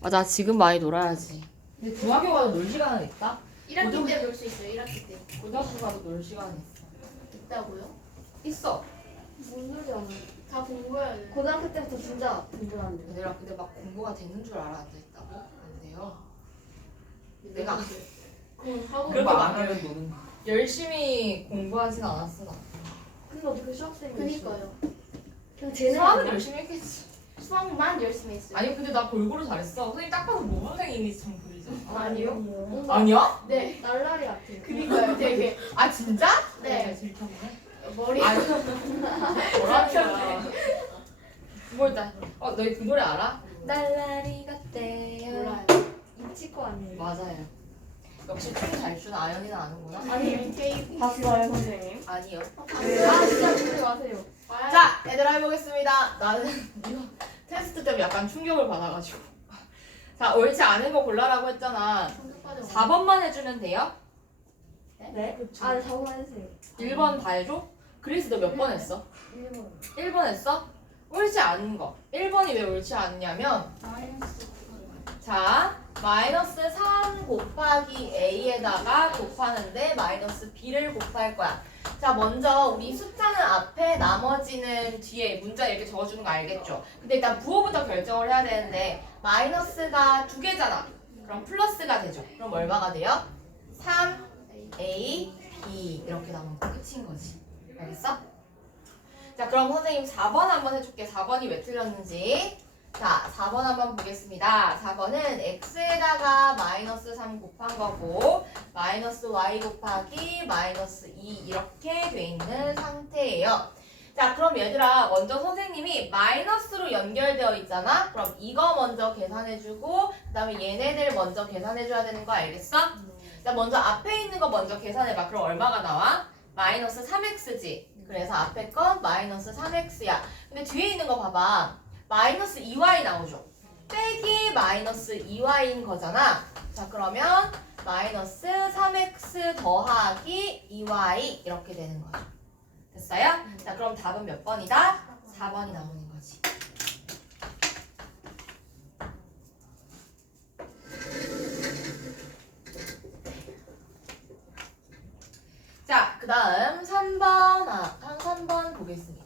맞아 지금 많이 놀아야지 근데 중학교 가도 놀 시간은 있다? 1학기 고등- 때 놀 수 있어요. 1학기 때. 고등학교 가도 놀 시간은 있어 있다고요? 있어 뭔 소리야? 다 공부해야 돼. 고등학교 때부터 진짜 공부하는데. 얘들아 근데 막 공부가 되는 줄 알아 앉아있다고? 안 돼요 내가 그건 하고 그렇게 안 하면 노는 거야 열심히 공부하진 않았어 나 근데 어떻게 수학생이 그니까요. 그냥 쟤네 수학은 아니야? 열심히 했겠지 수학만 열심히 했어요. 아니 근데 나 골고루 잘했어 선생님 딱 봐도 모범생이니 참 보이죠 아니요. 뭔가 아니야? 네. 날라리 같아. 그니까요. 되게 아 진짜? 네. 질투네 머리. 아니 뭐라는 거야 뭘 나? 어 너희 그 노래 알아? 날라리 같대요 몰라요. 이치코 아니에요? 맞아요 역시 춤잘 추는 아연이는 아는구나 아니 K. 봤어요 선생님? 아니요 아 진짜 그러지 마세요. 자 얘들아 해보겠습니다 나는 이거 테스트 때문에 약간 충격을 받아가지고 자 옳지 않은 거 골라라고 했잖아 4번만 해주면 돼요? 네? 아 저거 해주세요. 1번 다 해줘? 그래서 너 몇 번 했어? 1번. 1번 했어? 옳지 않은 거 1번이 왜 옳지 않냐면 자 마이너스 3 곱하기 a에다가 곱하는데 마이너스 b를 곱할 거야. 자 먼저 우리 숫자는 앞에 나머지는 뒤에 문자 이렇게 적어주는 거 알겠죠? 근데 일단 부호부터 결정을 해야 되는데 마이너스가 두 개잖아. 그럼 플러스가 되죠. 그럼 얼마가 돼요? 3a b. 이렇게 나오면 끝인 거지. 알겠어? 자 그럼 선생님 4번 한번 해줄게. 4번이 왜 틀렸는지 자 4번 한번 보겠습니다. 4번은 x에다가 마이너스 3 곱한 거고 마이너스 y 곱하기 마이너스 2 이렇게 돼 있는 상태예요. 자 그럼 얘들아 먼저 선생님이 마이너스로 연결되어 있잖아? 그럼 이거 먼저 계산해주고 그 다음에 얘네들 먼저 계산해줘야 되는 거 알겠어? 자 먼저 앞에 있는 거 먼저 계산해봐. 그럼 얼마가 나와? 마이너스 3x지. 그래서 앞에 건 마이너스 3x야. 근데 뒤에 있는 거 봐봐 마이너스 2y 나오죠 빼기 마이너스 2y인 거잖아 자 그러면 마이너스 3x 더하기 2y 이렇게 되는 거죠 됐어요? 자 그럼 답은 몇 번이다? 4번이 나오는 거지 자, 그 다음 3번, 아, 한 3번 보겠습니다.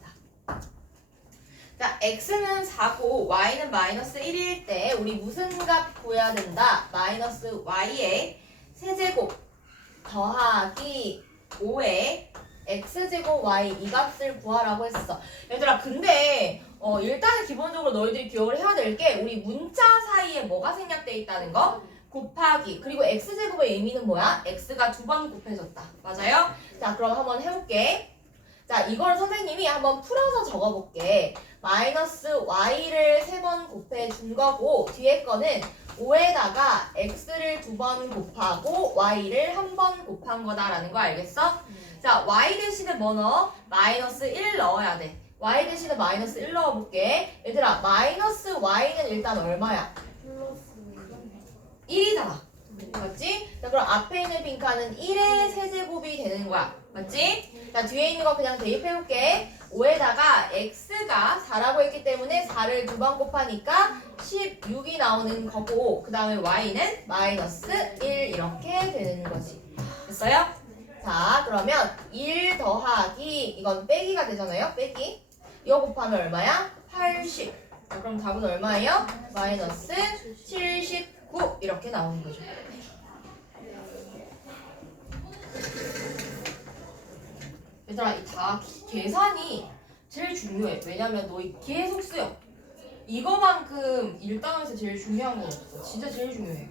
자, x는 4고 y는 마이너스 1일 때 우리 무슨 값 구해야 된다? 마이너스 y의 세제곱 더하기 5의 x제곱 y 이 값을 구하라고 했어. 얘들아, 근데 어, 일단은 기본적으로 너희들이 기억을 해야 될 게 우리 문자 사이에 뭐가 생략돼 있다는 거? 곱하기 그리고 x제곱의 의미는 뭐야? x가 두 번 곱해졌다. 맞아요? 자 그럼 한번 해볼게. 자 이걸 선생님이 한번 풀어서 적어볼게. 마이너스 y를 세 번 곱해 준 거고 뒤에 거는 5에다가 x를 두 번 곱하고 y를 한 번 곱한 거다라는 거 알겠어? 자 y 대신에 뭐 넣어? 마이너스 1 넣어야 돼. y 대신에 마이너스 1 넣어볼게. 얘들아 마이너스 y는 일단 얼마야? 플러스 1이잖아. 맞지? 자, 그럼 앞에 있는 빈칸은 1의 세제곱이 되는 거야. 맞지? 자, 뒤에 있는 거 그냥 대입해볼게. 5에다가 x가 4라고 했기 때문에 4를 두 번 곱하니까 16이 나오는 거고, 그 다음에 y는 마이너스 1 이렇게 되는 거지. 됐어요? 자, 그러면 1 더하기, 이건 빼기가 되잖아요? 빼기. 이거 곱하면 얼마야? 80. 자, 그럼 답은 얼마예요? 마이너스 79 이렇게 나오는 거죠. 얘들아, 이 다 계산이 제일 중요해. 왜냐면 너희 계속 쓰여. 이거만큼 일당에서 제일 중요한 건 없어. 진짜 제일 중요해.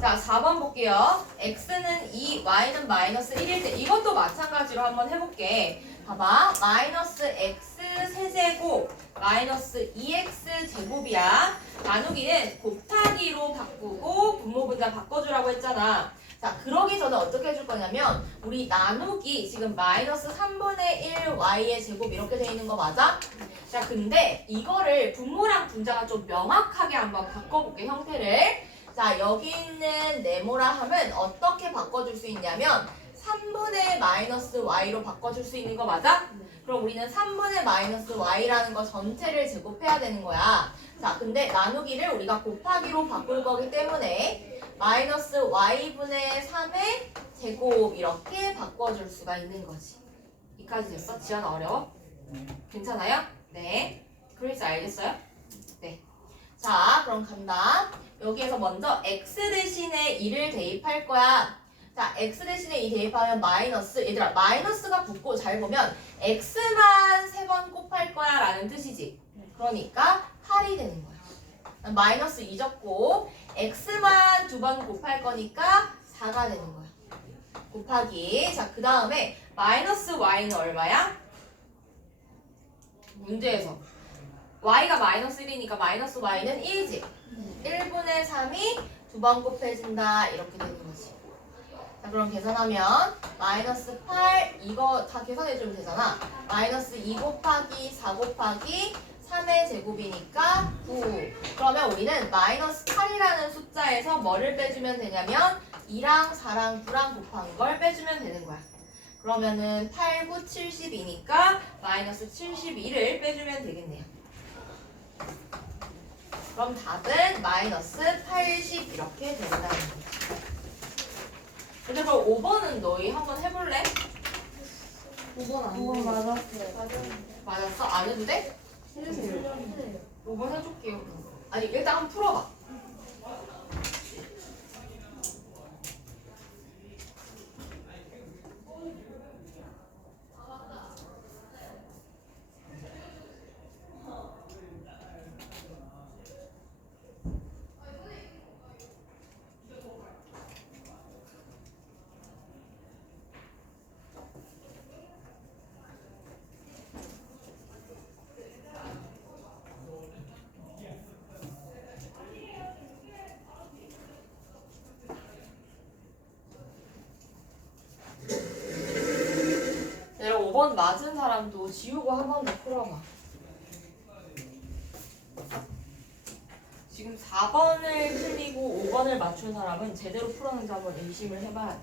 자, 4번 볼게요. x는 2, y는 마이너스 1일 때 이것도 마찬가지로 한번 해볼게. 봐봐. 마이너스 x 세제곱 마이너스 2x 제곱이야. 나누기는 곱하기로 바꾸고 분모 분자 바꿔주라고 했잖아. 자, 그러기 전에 어떻게 해줄 거냐면 우리 나누기 지금 마이너스 3분의 1 y의 제곱 이렇게 돼 있는 거 맞아? 자, 근데 이거를 분모랑 분자가 좀 명확하게 한번 바꿔볼게 형태를. 자, 여기 있는 네모라 함은 어떻게 바꿔줄 수 있냐면 3분의 마이너스 y로 바꿔줄 수 있는 거 맞아? 그럼 우리는 3분의 마이너스 y라는 거 전체를 제곱해야 되는 거야. 자, 근데 나누기를 우리가 곱하기로 바꿀 거기 때문에 마이너스 y분의 3의 제곱 이렇게 바꿔줄 수가 있는 거지. 이까지 됐어? 지연 어려워? 괜찮아요? 네. 그래서 알겠어요? 네. 자, 그럼 간다. 여기에서 먼저 x 대신에 2를 대입할 거야. 자, x 대신에 2 대입하면 마이너스. 얘들아, 마이너스가 붙고 잘 보면 x만 세 번 곱할 거야 라는 뜻이지. 그러니까 8이 되는 거야. 마이너스 2 적고 x만 두 번 곱할 거니까 4가 되는 거야. 곱하기. 자, 그 다음에 마이너스 y는 얼마야? 문제에서 y가 마이너스 1이니까 마이너스 y는 1이지. 1분의 3이 두 번 곱해진다. 이렇게 되는 거지. 자, 그럼 계산하면 마이너스 8 이거 다 계산해주면 되잖아. 마이너스 2 곱하기 4 곱하기 3의 제곱이니까 9. 그러면 우리는 마이너스 8이라는 숫자에서 뭐를 빼주면 되냐면 2랑 4랑 9랑 곱한 걸 빼주면 되는 거야. 그러면은 8, 9, 72니까 마이너스 72를 빼주면 되겠네요. 그럼 답은 마이너스 80 이렇게 된다는 거죠. 근데 그럼 5번은 너희 한번 해볼래? 5번 안 오, 돼요. 맞았어요. 맞았는데. 맞았어? 안 해도 돼? 해주세요. 5번 해줄게요. 아니 일단 한번 풀어봐. 내가 5번 맞은 사람도 지우고 한 번 더 풀어봐. 지금 4번을 틀리고 5번을 맞춘 사람은 제대로 풀었는지 한번 의심을 해봐야 돼.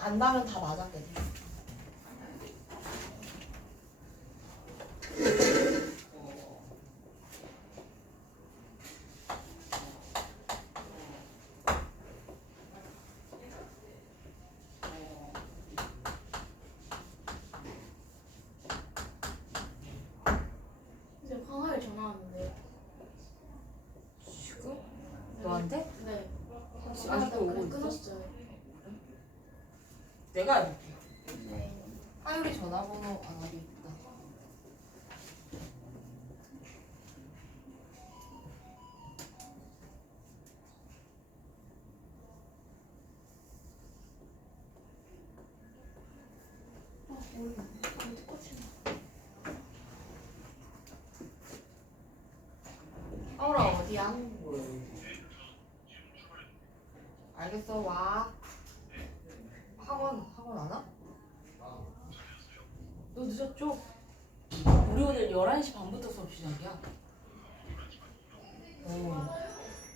안다면 다 맞았겠네. 이제 황하에 전화 왔는데. 지금? 너한테? 네. 아직도 오고 그래, 있어? 끊었어요. 내가. 네. 하율이 전화번호 안 있다. 아. 어디 꽂히나. 하울아 어디야? 알겠어 와. 학원 학원 안 와? 너 늦었죠? 우리 오늘 11시 반부터 수업 시작이야. 어.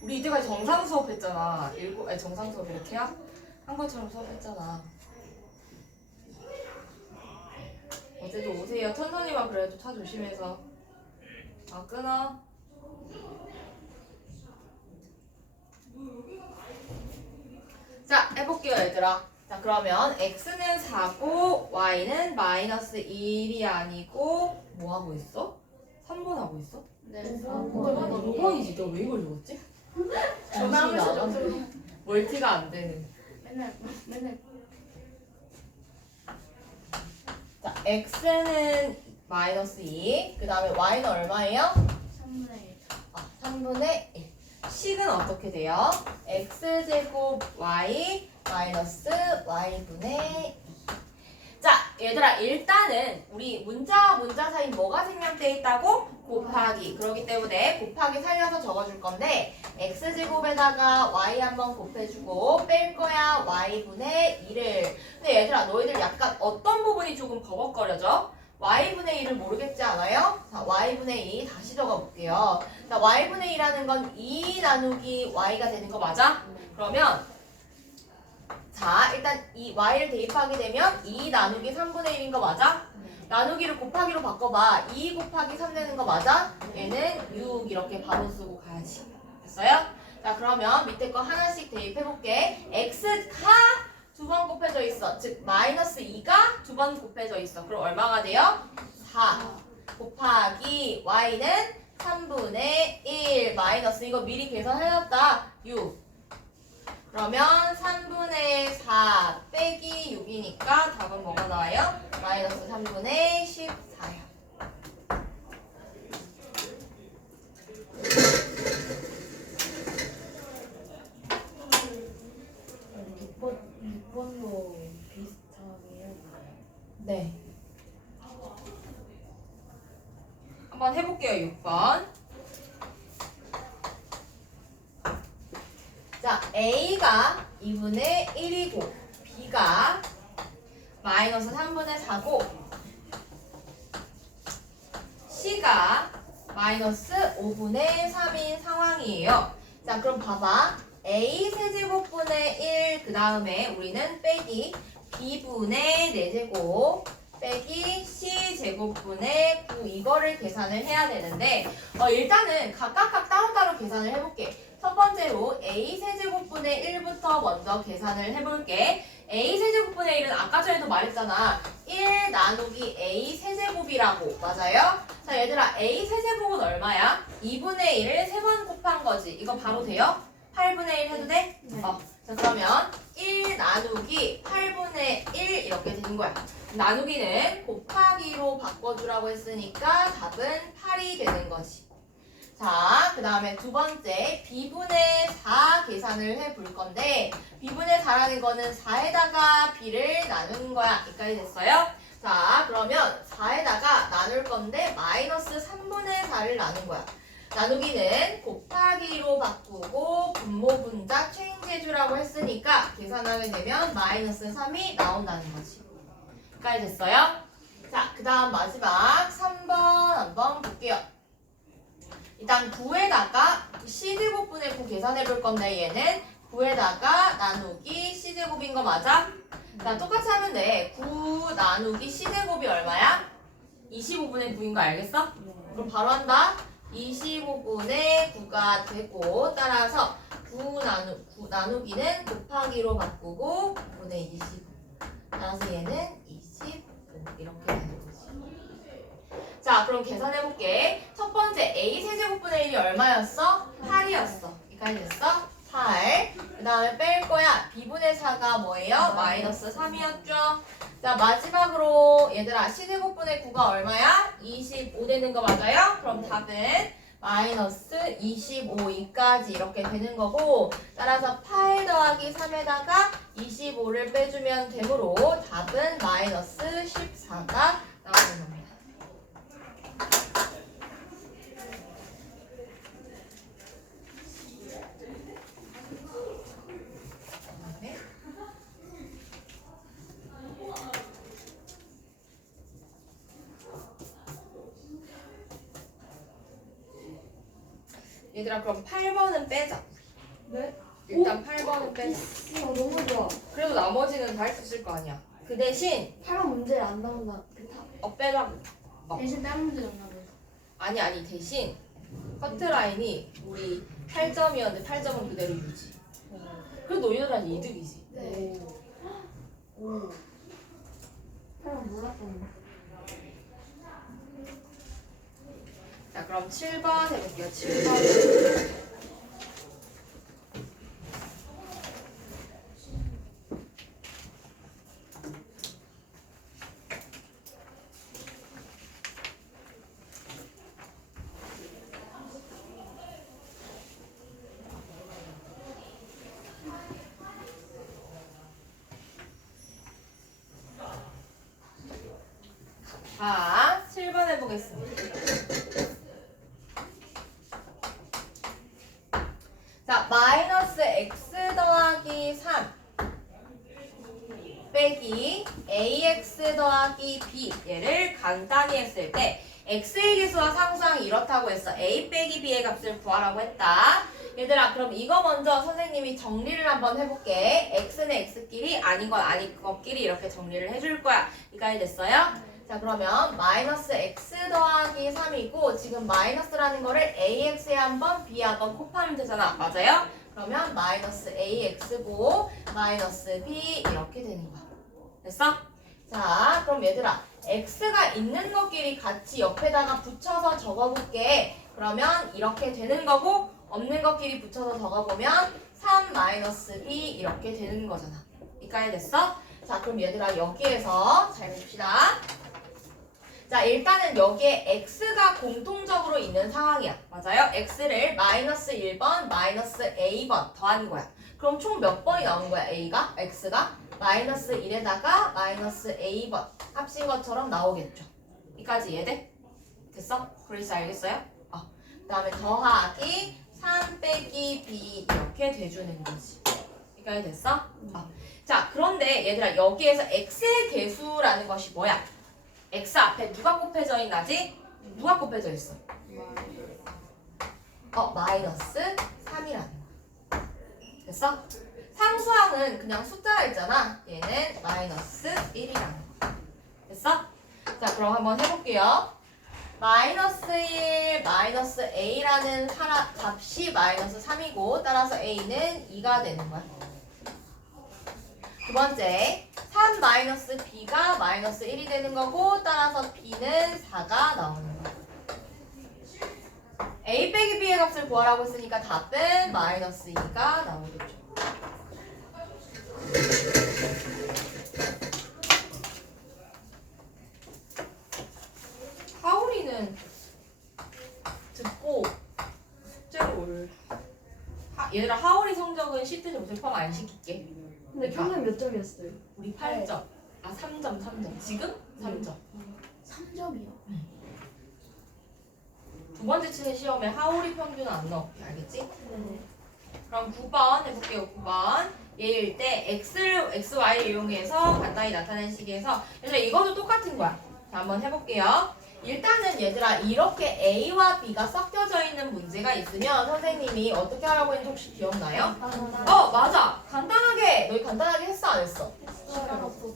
우리 이때까지 정상 수업 했잖아. 일곱 아니 정상 수업 이렇게 한 것처럼 수업했잖아. 어제도 오세요. 천천히만 그래도 차 조심해서. 아 끊어. 자, 해볼게요, 얘들아. 자, 그러면 x는 4고 y는 마이너스 1이 아니고 뭐 하고 있어? 3번 하고 있어? 네. 번. 아, 5번이지. 너 왜 이걸 읽었지? 전화하면서 나갔네. 멀티가 안 되는. 맨날 맨날 자, x는 마이너스 2. 그 다음에 y는 얼마예요? 3분의 1. 아, 3분의 1. 식은 어떻게 돼요? x제곱 y 마이너스 y분의 2. 자, 얘들아, 일단은 우리 문자와 문자 사이 뭐가 생략돼 있다고? 곱하기. 그렇기 때문에 곱하기 살려서 적어줄 건데 x제곱에다가 y 한번 곱해주고 뺄 거야 y분의 2를. 근데 얘들아, 너희들 약간 어떤 부분이 조금 버벅거려져? y분의 2를 모르겠지 않아요? 자, y분의 2 다시 적어볼게요. 자, y분의 2라는 건 2 나누기 y가 되는 거 맞아? 그러면 자, 일단 이 y를 대입하게 되면 2 나누기 3분의 1인 거 맞아? 나누기를 곱하기로 바꿔봐. 2 곱하기 3 되는 거 맞아? 얘는 6 이렇게 바로 쓰고 가야지. 됐어요? 자 그러면 밑에 거 하나씩 대입해볼게. x가 두 번 곱해져 있어. 즉 마이너스 2가 두 번 곱해져 있어. 그럼 얼마가 돼요? 4 곱하기 y는 3분의 1 마이너스 이거 미리 계산해놨다. 6 그러면 3분의 4 빼기 6이니까 답은 뭐가 나와요? 마이너스 3분의 14요. 육 번, 6번도 비슷하게 해야 돼요. 네. 한번 해볼게요. 6번. 자, A가 2분의 1이고 B가 마이너스 3분의 4고 C가 마이너스 5분의 3인 상황이에요. 자, 그럼 봐봐. A 세제곱분의 1, 그 다음에 우리는 빼기 B분의 4제곱 빼기 C제곱분의 9 이거를 계산을 해야 되는데 어, 일단은 각각 각 따로따로 계산을 해볼게. 첫 번째로 A 세제곱분의 1부터 먼저 계산을 해볼게. A 세제곱분의 1은 아까 전에도 말했잖아. 1 나누기 A 세제곱이라고. 맞아요? 자, 얘들아, A 세제곱은 얼마야? 2분의 1을 3번 곱한 거지. 이거 바로 돼요? 8분의 1 해도 돼? 네. 어. 자, 그러면 1 나누기 8분의 1 이렇게 되는 거야. 나누기는 곱하기로 바꿔주라고 했으니까 답은 8이 되는 거지. 자, 그 다음에 두 번째 b분의 4 계산을 해 볼 건데 b분의 4라는 거는 4에다가 b를 나누는 거야. 여기까지 됐어요? 자, 그러면 4에다가 나눌 건데 마이너스 3분의 4를 나눈 거야. 나누기는 곱하기로 바꾸고 분모 분자 체인지해주라고 했으니까 계산하게 되면 마이너스 3이 나온다는 거지. 여기까지 됐어요? 자, 그 다음 마지막 3번 한번 볼게요. 일단 9에다가 C제곱분의 9 계산해 볼 건데 얘는 9에다가 나누기 C제곱인 거 맞아? 자, 똑같이 하면 돼. 9 나누기 C제곱이 얼마야? 25분의 9인 거 알겠어? 네. 그럼 바로 한다. 25분의 9가 되고 따라서 9 나누 9 나누기는 곱하기로 바꾸고 9분의 25. 따라서 얘는 25 이렇게 되는. 자, 그럼 계산해 볼게. 첫 번째 a 세제곱분의 1이 얼마였어? 8이었어. 여기까지 됐어? 8. 그 다음에 뺄 거야. b분의 4가 뭐예요? 마이너스 3이었죠. 자, 마지막으로 얘들아 c제곱분의 9가 얼마야? 25 되는 거 맞아요? 그럼 답은 마이너스 25이까지 이렇게 되는 거고 따라서 8 더하기 3에다가 25를 빼주면 되므로 답은 마이너스 14가 나오는 겁니다. 네. 얘들아 그럼 8번은 빼자. 네? 일단 8번은 빼자. 어, 너무 좋아. 그래도 나머지는 다 할 수 있을 거 아니야. 그 대신 8번 문제 안 나온다. 그 다. 어 빼라고. 어. 대신 다른 문제 정답을. 아니 아니 대신 커트라인이 우리 8점이었는데 8점은 그대로 유지. 그래도 너희들한테 이득이지. 네. 오. 오. 8번 몰랐던 자 그럼 7번 해볼게요. 7번. 자 7번 해보겠습니다. 자, 마이너스 x 더하기 3 빼기 ax 더하기 b 얘를 간단히 했을 때 x의 개수와 상수항이 이렇다고 했어. a 빼기 b의 값을 구하라고 했다. 얘들아 그럼 이거 먼저 선생님이 정리를 한번 해볼게. x는 x끼리 아닌 건 아닌 것끼리 이렇게 정리를 해줄 거야. 이까지 됐어요? 자 그러면 마이너스 x 더하기 3이고 지금 마이너스라는 거를 ax에 한번 b에 한번 곱하면 되잖아 맞아요? 그러면 마이너스 ax고 마이너스 b 이렇게 되는 거야 됐어? 자 그럼 얘들아 x가 있는 것끼리 같이 옆에다가 붙여서 적어볼게 그러면 이렇게 되는 거고 없는 것끼리 붙여서 적어보면 3 마이너스 b 이렇게 되는 거잖아 이까지 됐어? 자 그럼 얘들아 여기에서 잘 봅시다 자 일단은 여기에 x가 공통적으로 있는 상황이야 맞아요? x를 마이너스 1번 마이너스 a번 더한 거야 그럼 총 몇 번이 나오는 거야 a가? x가? 마이너스 1에다가 마이너스 a번 합친 것처럼 나오겠죠 이까지 이해돼? 됐어? 그리스 알겠어요? 어. 그 다음에 더하기 3 빼기 b 이렇게 돼주는 거지 이까지 됐어? 어. 자 그런데 얘들아 여기에서 x의 개수라는 것이 뭐야? x 앞에 누가 곱해져 있나지? 누가 곱해져 있어? 어 마이너스 3이라는 거야 됐어? 상수항은 그냥 숫자가 있잖아 얘는 마이너스 1이라는 거야 됐어? 자 그럼 한번 해볼게요 마이너스 1 마이너스 a라는 하나, 값이 마이너스 3이고 따라서 a는 2가 되는 거야 두 번째 3 마이너스 b가 마이너스 1이 되는 거고 따라서 b는 4가 나오는 거야. a 빼기 b의 값을 구하라고 했으니까 답은 마이너스 2가 나오겠죠. 하울이는 듣고 숙제를 올 하, 얘들아 하울이 성적은 시트지 못해 포함 안 시킬게. 근데 평균 몇 점이었어요? 우리 8점. 아, 3점, 3점. 지금? 3점. 3점이요. 두 번째 치는 시험에 하울이 평균은 안 넣어. 알겠지? 네. 그럼 9번 해볼게요. 9번. 얘일 때 x를, xy를 이용해서 간단히 나타낸 식에서 그래서 이것도 똑같은 거야. 자, 한번 해볼게요. 일단은 얘들아 이렇게 A와 B가 섞여져 있는 문제가 있으면 선생님이 어떻게 하라고 했는지 혹시 기억나요? 어 맞아 간단하게 너희 간단하게 했어 안 했어? 시간 없어서.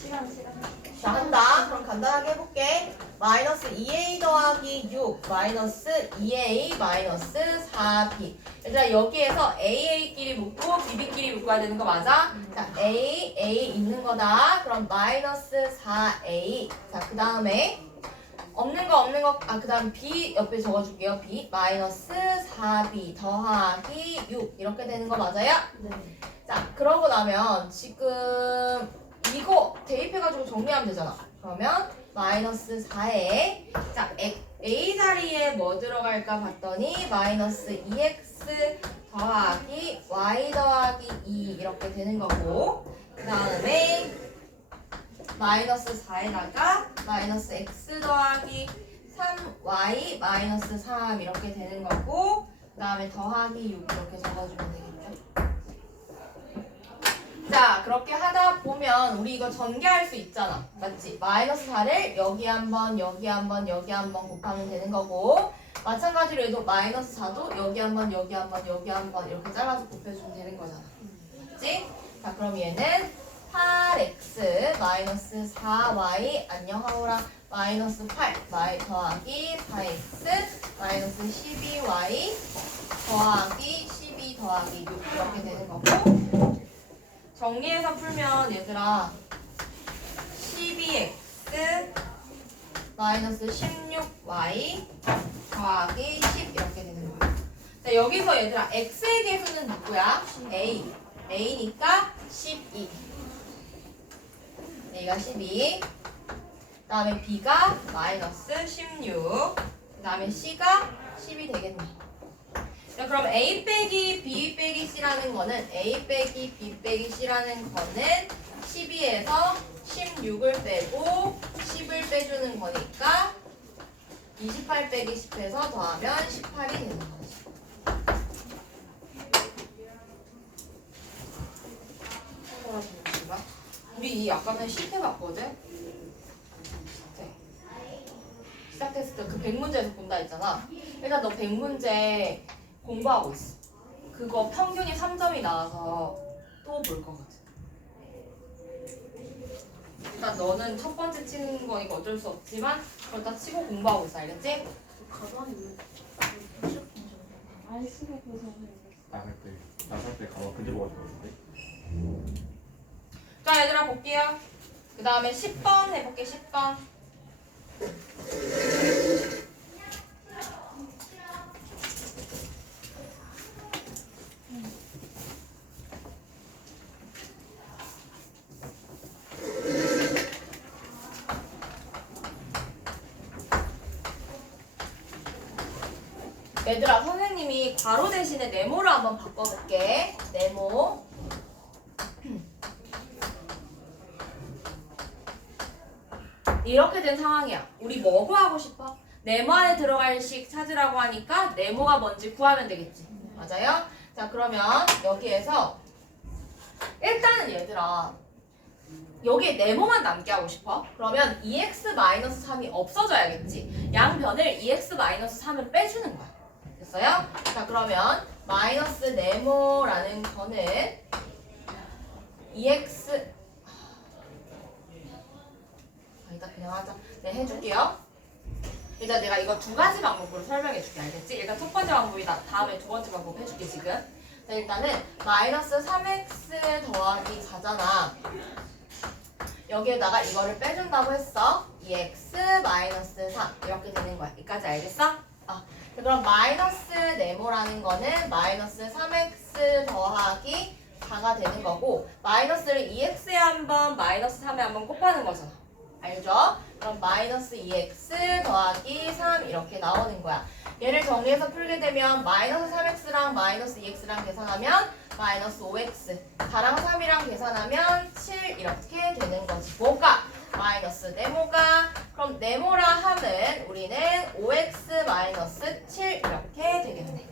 시간 시간. 자 한다 그럼 간단하게 해볼게 마이너스 2a 더하기 6 마이너스 2a 마이너스 4b 얘들아 여기에서 AA끼리 묶고 BB끼리 묶어야 되는 거 맞아? 자 A, A 있는 거다 그럼 마이너스 4a 자 그 다음에 없는 거 없는 거 아 그 다음 B 옆에 적어줄게요 B 마이너스 4b 더하기 6 이렇게 되는 거 맞아요? 네. 자, 그러고 나면 지금 이거 대입해가지고 정리하면 되잖아. 그러면 마이너스 4에 자 A, A 자리에 뭐 들어갈까 봤더니 마이너스 2x 더하기 y 더하기 2 이렇게 되는 거고 그 다음에 마이너스 4에다가 마이너스 x 더하기 3y 마이너스 3 이렇게 되는 거고 그 다음에 더하기 6 이렇게 적어주면 되겠죠. 자 그렇게 하다 보면 우리 이거 전개할 수 있잖아 맞지? 마이너스 4를 여기 한번 여기 한번 여기 한번 곱하면 되는 거고 마찬가지로 얘도 마이너스 4도 여기 한번 여기 한번 여기 한번 이렇게 잘라서 곱해주면 되는 거잖아 맞지? 자 그럼 얘는 8x 마이너스 4y 안녕 하오라 마이너스 8 y 더하기 4x 마이너스 12y 더하기 12 더하기 6 이렇게 되는 거고 정리해서 풀면 얘들아 12x 마이너스 16y 더하기 10 이렇게 되는 거야. 자 여기서 얘들아 x의 개수는 누구야? a. a니까 12. A가 12. 그 다음에 b가 마이너스 16. 그 다음에 c가 10이 되겠네. 자, 그럼 A 빼기 B 빼기 C라는 거는 A 빼기 B 빼기 C라는 거는 12에서 16을 빼고 10을 빼주는 거니까 28 빼기 10에서 더하면 18이 되는 거지. 우리 이 아까는 실패 봤거든? 네. 시작 테스트 그 100문제에서 본다 했잖아. 일단 너 100문제 공부하고 있어. 그거 평균이 3점이 나와서 또 볼 거거든. 일단 너는 첫 번째 치는 거니까 어쩔 수 없지만 그렇다 치고 공부하고 있어 알겠지? 가방이 왜 아이 쓰고 그래서 나갈 때 나갈 때 가방 그대로 가지고 왔는데 자 얘들아 볼게요. 그 다음에 10번 해볼게 10번. 얘들아 선생님이 괄호 대신에 네모를 한번 바꿔볼게. 네모 이렇게 된 상황이야. 우리 뭐 구하고 싶어? 네모 안에 들어갈 식 찾으라고 하니까 네모가 뭔지 구하면 되겠지. 맞아요? 자, 그러면 여기에서 일단은 얘들아 여기에 네모만 남게 하고 싶어? 그러면 2x-3이 없어져야겠지. 양변을 2x-3을 빼주는 거야. 됐어요? 자, 그러면 마이너스 네모라는 거는 2x 아니다 그냥 하자. 네 해줄게요. 일단 내가 이거 두 가지 방법으로 설명해 줄게 알겠지? 일단 첫 번째 방법이다. 다음에 두 번째 방법 해줄게 지금. 자, 일단은 마이너스 3x 더하기 4잖아. 여기에다가 이거를 빼준다고 했어. 2x 마이너스 3 이렇게 되는 거야. 여기까지 알겠어? 아, 그럼 마이너스 네모라는 거는 마이너스 3x 더하기 4가 되는 거고 마이너스를 2x에 한 번, 마이너스 3에 한 번 곱하는 거잖아. 알죠? 그럼 마이너스 2x 더하기 3 이렇게 나오는 거야. 얘를 정리해서 풀게 되면 마이너스 3x랑 마이너스 2x랑 계산하면 마이너스 5x 4랑 3이랑 계산하면 7 이렇게 되는 거지. 뭐가? 마이너스 네모가 그럼 네모라 함은 우리는 5x 마이너스 7 이렇게 되겠네.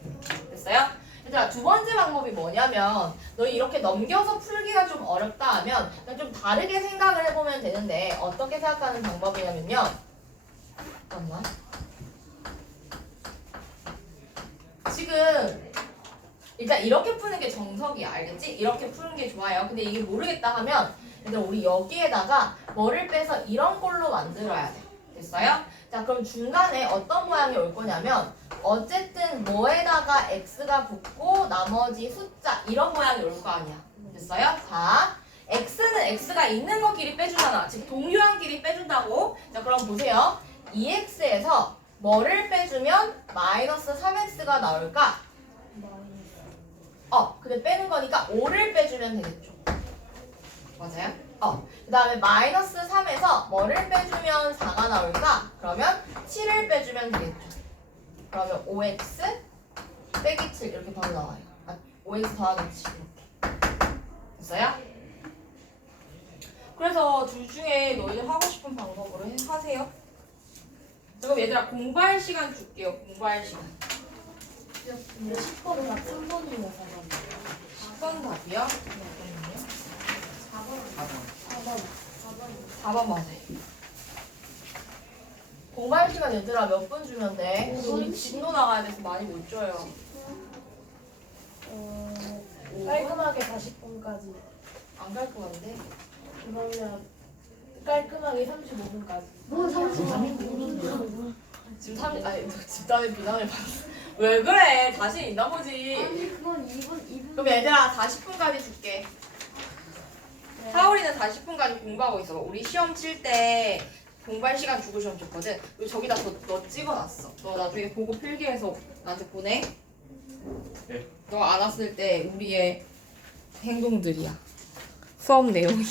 됐어요? 얘들아 두 번째 방법이 뭐냐면 너 이렇게 넘겨서 풀기가 좀 어렵다 하면 좀 다르게 생각을 해보면 되는데 어떻게 생각하는 방법이냐면요. 잠깐만. 지금 일단 이렇게 푸는 게 정석이야 알겠지? 이렇게 푸는 게 좋아요. 근데 이게 모르겠다 하면 얘들 우리 여기에다가 뭐를 빼서 이런 꼴로 만들어야 돼. 됐어요? 자 그럼 중간에 어떤 모양이 올 거냐면 어쨌든 뭐에다가 x가 붙고 나머지 숫자 이런 모양이 올 거 아니야. 됐어요? 자 x는 x가 있는 거 길이 빼주잖아. 즉 길이 빼준다고. 자 그럼 보세요. 2x에서 뭐를 빼주면 마이너스 3x가 나올까? 어, 근데 빼는 거니까 5를 빼주면 되겠죠. 맞아요? 어, 그 다음에 마이너스 3에서 뭐를 빼주면 4가 나올까? 그러면 7을 빼주면 되겠죠. 그러면 5x 빼기 7 이렇게 바로 나와요. 아, 5x 더하기 7 이렇게. 됐어요? 그래서 둘 중에 너희들 하고 싶은 방법으로 해- 하세요. 자, 그럼 얘들아 공부할 시간 줄게요. 공부할 시간. 근데 10번은 딱 3번이면 4번 10번 답이요? 4번 4번 맞아요. 공부할 시간 얘들아 몇 분 주면 돼? 근데 우리 진도 나가야 돼서 많이 못 줘요. 어, 깔끔하게 40분까지 안 갈 것 같은데? 그러면 깔끔하게 35분까지 뭐 35분? 지금 3, 아니 집단의 비난을 받았어. 왜 그래? 자신 있나 보지. 아니 그건 2분 2분 그럼 얘들아 40분까지 줄게. 하울이는 40분까지 공부하고 있어. 우리 시험 칠 때 공부할 시간 주고 시험 줬거든. 그리고 저기다 너, 너 찍어놨어. 너 나중에 보고 필기해서 나한테 보내. 네. 너 안 왔을 때 우리의 행동들이야. 수업 내용이.